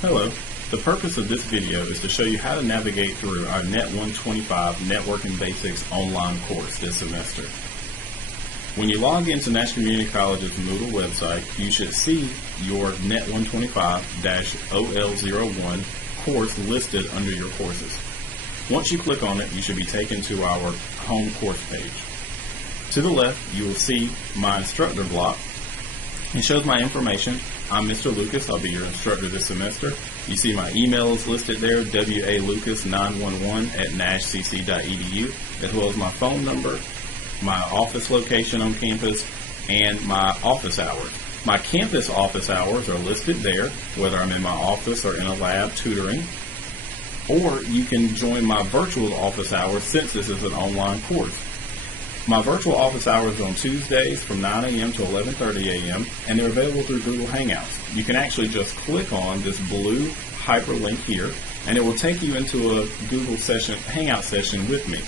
Hello. The purpose of this video is to show you how to navigate through our Net 125 Networking Basics online course this semester. When you log into National Community College's Moodle website, you should see your Net 125-OL01 course listed under your courses. Once you click on it, you should be taken to our home course page. To the left, you will see my instructor block. It shows my information. I'm Mr. Lucas. I'll be your instructor this semester. You see my email is listed there, walucas911@nashcc.edu, as well as my phone number, my office location on campus, and my office hours. My campus office hours are listed there, whether I'm in my office or in a lab tutoring, or you can join my virtual office hours since this is an online course. My virtual office hours are on Tuesdays from 9 a.m. to 11:30 a.m. and they're available through Google Hangouts. You can actually just click on this blue hyperlink here and it will take you into a Google Hangout session with me.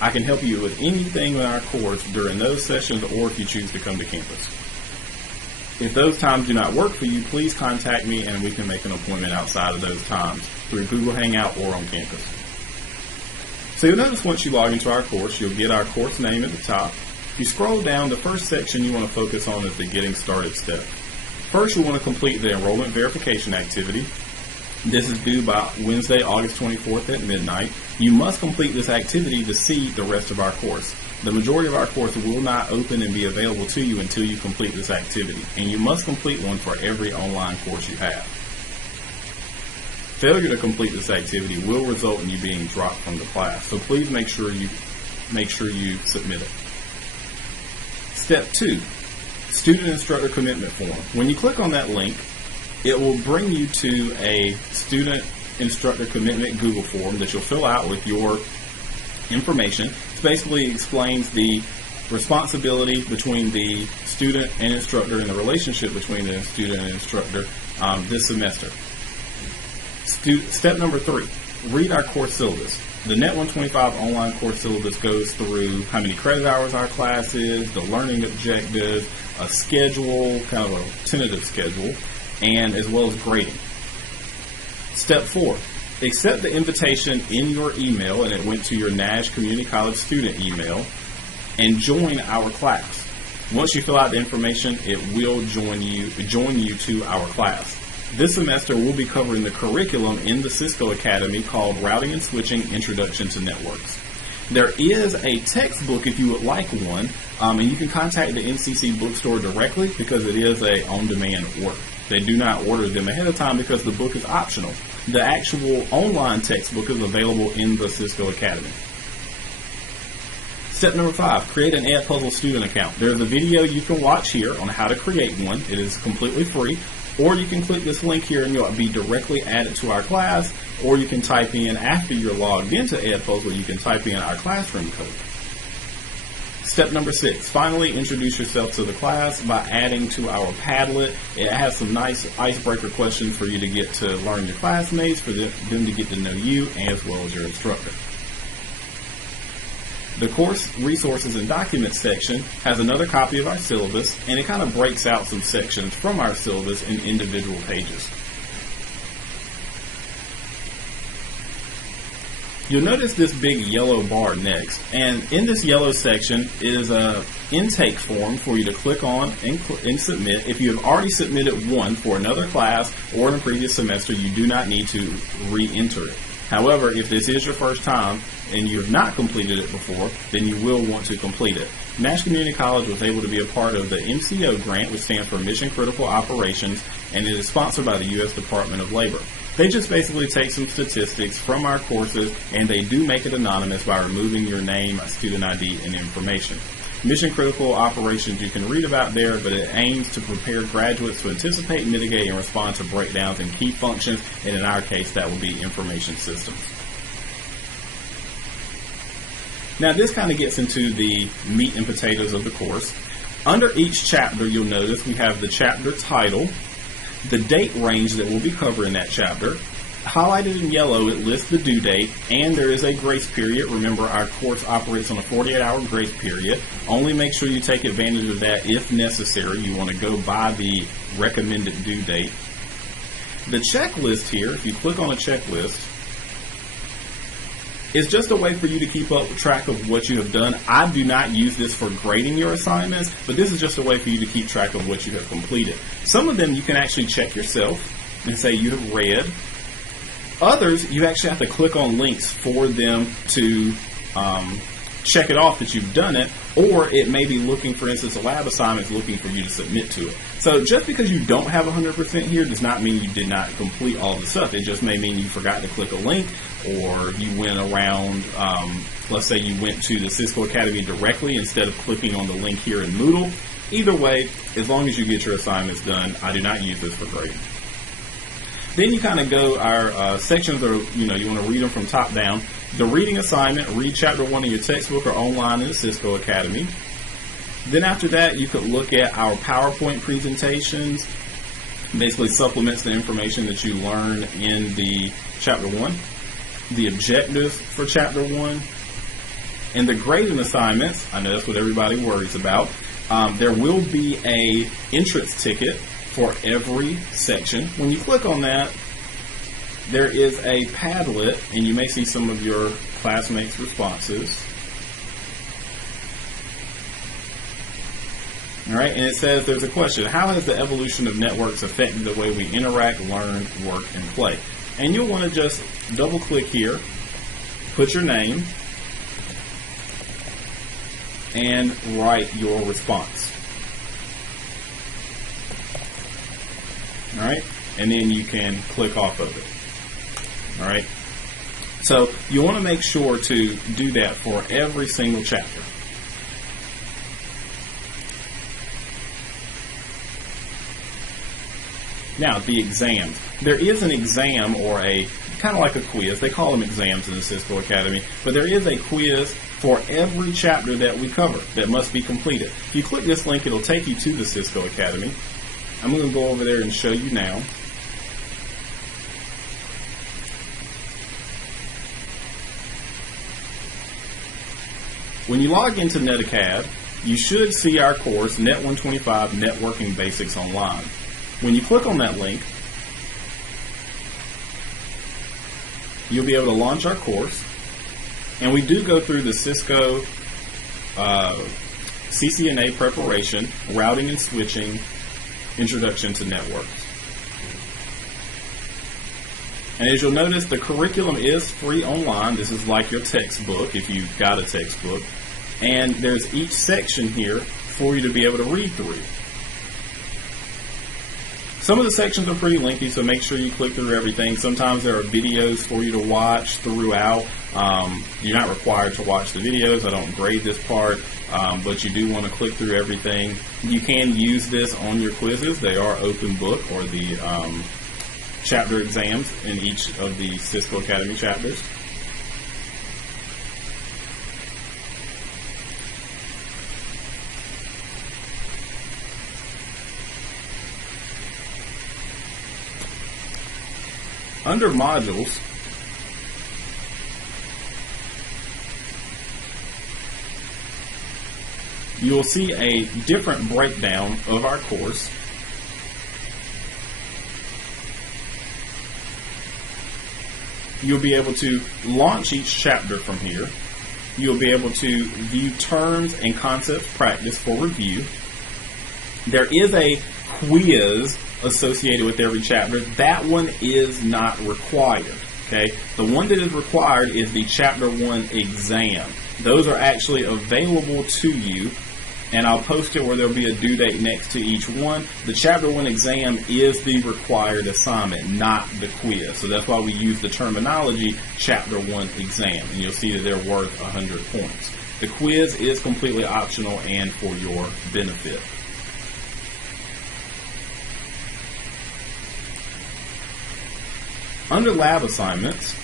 I can help you with anything in our course during those sessions or if you choose to come to campus. If those times do not work for you, please contact me and we can make an appointment outside of those times through Google Hangout or on campus. So you'll notice once you log into our course, you'll get our course name at the top. If you scroll down, the first section you want to focus on is the Getting Started step. First, you want to complete the enrollment verification activity. This is due by Wednesday, August 24th at midnight. You must complete this activity to see the rest of our course. The majority of our course will not open and be available to you until you complete this activity, and you must complete one for every online course you have. Failure to complete this activity will result in you being dropped from the class, so please make sure you submit it. Step 2, Student Instructor Commitment Form. When you click on that link, it will bring you to a Student Instructor Commitment Google form that you'll fill out with your information. It basically explains the responsibility between the student and instructor and the relationship between the student and instructor this semester. Step number 3, read our course syllabus. The Net 125 online course syllabus goes through how many credit hours our class is, the learning objectives, a schedule, kind of a tentative schedule, and as well as grading. Step 4, accept the invitation in your email, and it went to your Nash Community College student email, and join our class. Once you fill out the information, it will join you to our class. This semester we'll be covering the curriculum in the Cisco Academy called Routing and Switching Introduction to Networks. There is a textbook if you would like one, and you can contact the NCC bookstore directly because it is a on-demand order. They do not order them ahead of time because the book is optional. The actual online textbook is available in the Cisco Academy. Step number 5, create an Edpuzzle student account. There's a video you can watch here on how to create one. It is completely free. Or you can click this link here and you'll be directly added to our class, or you can type in, after you're logged into Edpuzzle, you can type in our classroom code. Step number 6, finally introduce yourself to the class by adding to our Padlet. It has some nice icebreaker questions for you to get to learn your classmates, for them to get to know you as well as your instructor. The course resources and documents section has another copy of our syllabus, and it kind of breaks out some sections from our syllabus in individual pages. You'll notice this big yellow bar next, and in this yellow section is a intake form for you to click on and submit. If you have already submitted one for another class or in a previous semester, you do not need to re-enter it. However, if this is your first time and you have not completed it before, then you will want to complete it. Nash Community College was able to be a part of the MCO grant, which stands for Mission Critical Operations, and it is sponsored by the U.S. Department of Labor. They just basically take some statistics from our courses and they do make it anonymous by removing your name, student ID, and information. Mission Critical Operations you can read about there, but it aims to prepare graduates to anticipate, mitigate, and respond to breakdowns in key functions, and in our case that will be information systems. Now this kind of gets into the meat and potatoes of the course. Under each chapter you'll notice we have the chapter title, the date range that we'll be covering that chapter. Highlighted in yellow, it lists the due date, and there is a grace period. Remember, our course operates on a 48-hour grace period. Only make sure you take advantage of that if necessary. You want to go by the recommended due date. The checklist here, if you click on a checklist, is just a way for you to keep up track of what you have done. I do not use this for grading your assignments, but this is just a way for you to keep track of what you have completed. Some of them you can actually check yourself and say you have read. Others, you actually have to click on links for them to check it off that you've done it, or it may be looking, for instance, a lab assignment is looking for you to submit to it. So just because you don't have 100% here does not mean you did not complete all the stuff. It just may mean you forgot to click a link, or you went around, let's say you went to the Cisco Academy directly instead of clicking on the link here in Moodle. Either way, as long as you get your assignments done, I do not use this for grading. Then you kind of go, our sections are, you want to read them from top down. The reading assignment, read chapter 1 in your textbook or online in the Cisco Academy. Then after that, you could look at our PowerPoint presentations, basically supplements the information that you learn in the chapter 1, the objectives for chapter 1, and the grading assignments. I know that's what everybody worries about. There will be a entrance ticket for every section. When you click on that, there is a Padlet, and you may see some of your classmates' responses. All right, and it says there's a question: how has the evolution of networks affected the way we interact, learn, work, and play? And you'll want to just double click here, put your name, and write your response. All right, and then you can click off of it. All right, so you want to make sure to do that for every single chapter. Now, the exams. There is an exam, or a kind of like a quiz. They call them exams in the Cisco Academy, but there is a quiz for every chapter that we cover that must be completed. If you click this link, it'll take you to the Cisco Academy. I'm going to go over there and show you now. When you log into NetAcad, you should see our course, Net 125 Networking Basics Online. When you click on that link, you'll be able to launch our course. And we do go through the Cisco CCNA preparation, routing and switching, introduction to networks. And as you'll notice, the curriculum is free online. This is like your textbook, if you've got a textbook. And there's each section here for you to be able to read through. Some of the sections are pretty lengthy, so make sure you click through everything. Sometimes there are videos for you to watch throughout. You're not required to watch the videos. I don't grade this part, but you do want to click through everything. You can use this on your quizzes. They are open book, or the chapter exams in each of the Cisco Academy chapters. Under modules, you will see a different breakdown of our course. You'll be able to launch each chapter from here. You'll be able to view terms and concepts practice for review. There is a quiz associated with every chapter. That one is not required. Okay, the one that is required is the Chapter 1 exam. Those are actually available to you, and I'll post it where there'll be a due date next to each one. The Chapter 1 exam is the required assignment, not the quiz. So that's why we use the terminology Chapter 1 exam, and you'll see that they're worth 100 points. The quiz is completely optional and for your benefit. Under lab assignments,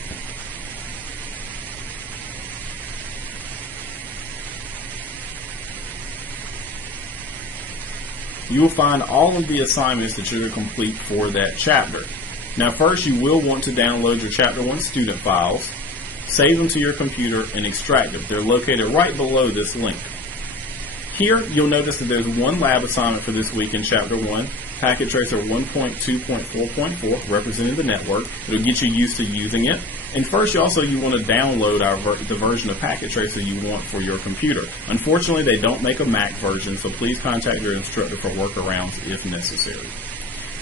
you will find all of the assignments that you're going to complete for that chapter. Now first, you will want to download your Chapter 1 student files, save them to your computer, and extract them. They're located right below this link. Here, you'll notice that there's one lab assignment for this week in Chapter 1. Packet Tracer 1.2.4.4, representing the network. It'll get you used to using it. And first, you want to download the version of Packet Tracer you want for your computer. Unfortunately, they don't make a Mac version, so please contact your instructor for workarounds if necessary.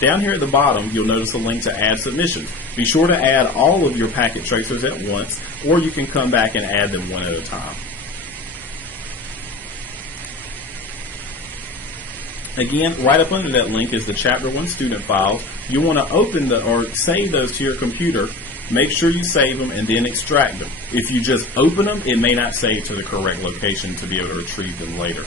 Down here at the bottom, you'll notice a link to add submissions. Be sure to add all of your Packet Tracers at once, or you can come back and add them one at a time. Again, right up under that link is the Chapter 1 student files. You want to open or save those to your computer. Make sure you save them and then extract them. If you just open them, it may not save to the correct location to be able to retrieve them later.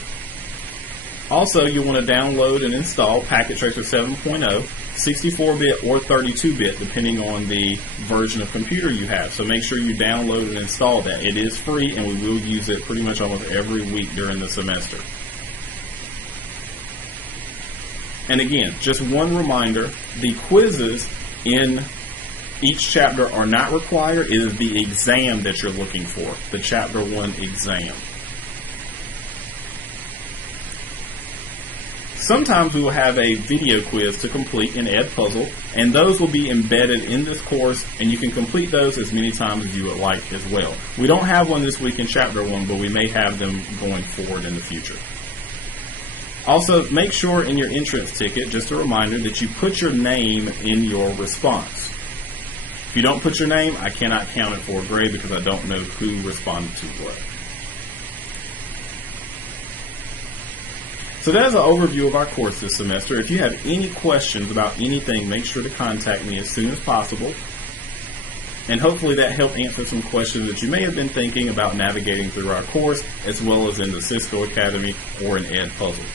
Also, you want to download and install Packet Tracer 7.0, 64-bit or 32-bit, depending on the version of computer you have. So make sure you download and install that. It is free, and we will use it pretty much almost every week during the semester. And again, just one reminder, the quizzes in each chapter are not required. It is the exam that you're looking for, the Chapter 1 exam. Sometimes we will have a video quiz to complete in Edpuzzle, and those will be embedded in this course, and you can complete those as many times as you would like as well. We don't have one this week in Chapter 1, but we may have them going forward in the future. Also, make sure in your entrance ticket, just a reminder, that you put your name in your response. If you don't put your name, I cannot count it for a grade because I don't know who responded to what. So that is an overview of our course this semester. If you have any questions about anything, make sure to contact me as soon as possible. And hopefully that helped answer some questions that you may have been thinking about navigating through our course, as well as in the Cisco Academy or in Edpuzzle.